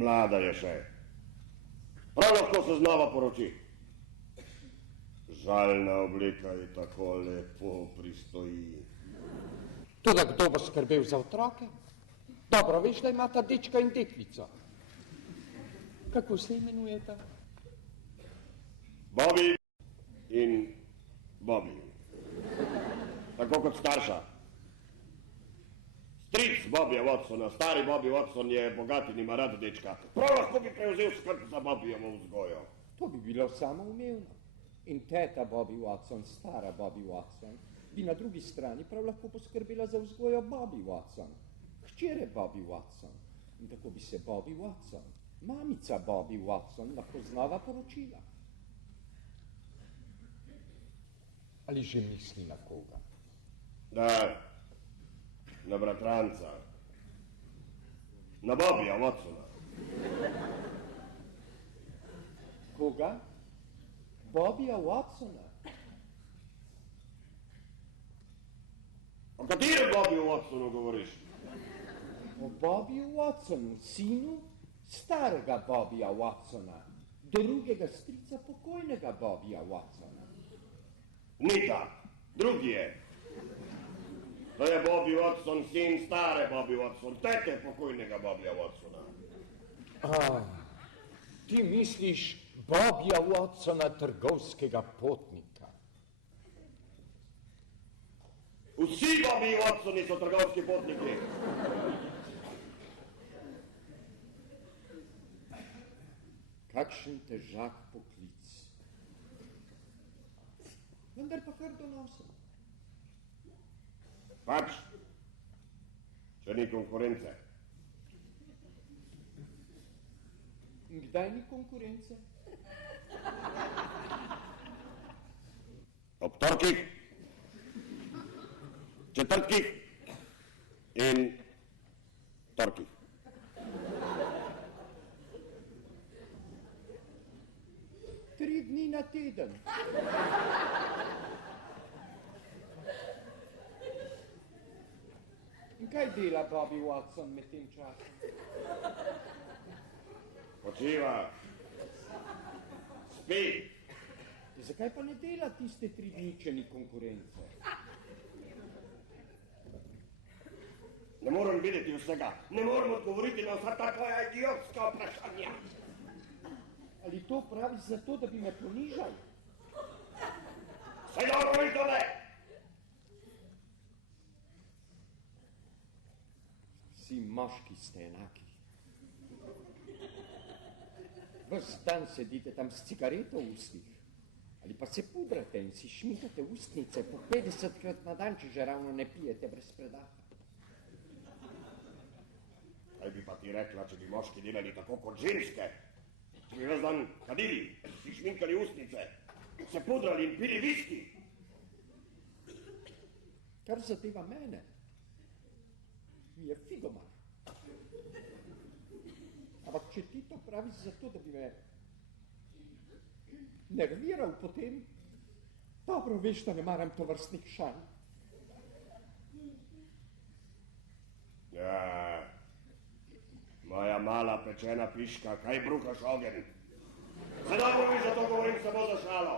Mlada je še. Prav lahko se znova poroči. Žalna oblika ji tako lepo pristoji. Toda kdo bo skrbel za otroke? Dobro veš, da imata dečka in deklico. Kako se imenujeta? Bobby in Bobby. Tako kot starša. Stric Bobbyja Watsona, stari Bobby Watson je bogat in ima rad dečka. Prav lahko bi prevzel skrb za Bobbyjevo vzgojo. To bi bilo samoumevno. In teta Bobby Watson, stara Bobby Watson, bi na drugi strani prav lahko poskrbila za vzgojo Bobby Watson, hčere Bobby Watson. In tako bi se Bobby Watson, mamica Bobby Watson, lahko znova poročila. Ali že misli na koga? Da, na bratranca. Na Bobbyja Watsona. Koga? Bobbyja Watsona? O katerem Bobbyju Watsonu govoriš? O Bobbyju Watsonu, sinu starega Bobbyja Watsona, drugega strica pokojnega Bobbyja Watsona. Ni ta, drugi je. To je Bobby Watson, sin stare Bobby Watson, tete pokojnega Bobbyja Watsona. Ti misliš Bobbyja Watsona, trgovskega potnika? Vsi Bobby Watsoni so trgovski potniki. Kakšen težak poklic. Vendar pa kar donosen. Pač, če ni konkurence. In kdaj ni konkurence? Ob torkih, četrtkih in torkih. Tri dni na teden. In kaj dela Bobby Watson med tem časom? Počiva. Spi. Zakaj pa ne dela tiste 3 dni, če ni konkurence? Ne moram videti vsega. Ne moram odgovoriti na vsa ta tvoja idiotska vprašanja. Ali to praviš zato, da bi me ponižal? Saj dobro veš, da ne. Vsi moški ste enaki. Ves dan sedite tam s cigareto v ustih. Ali pa se pudrate in si šminkate ustnice po 50krat na dan, če že ravno ne pijete brez predaha. Kaj bi pa ti rekla, če bi moški delali tako kot ženske? Če bi ves dan kadili, si šminkali ustnice, se pudrali in pili viski. Kar zadeva mene, mi je figomar. Ampak če ti to praviš zato, da bi me nerviral potem, dobro veš, da ne maram tovrstnih šal. Ja, moja mala pečena piška, kaj bruhaš ogenj? Se dobro veš, da to govorim samo za šalo.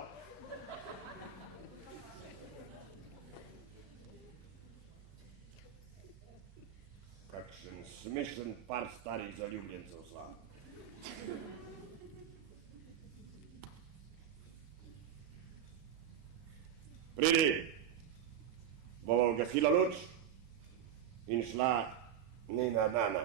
Kakšen smešen par starih zaljubljencev sva. Pridi, bova ugasila luč in šla Nina Nana.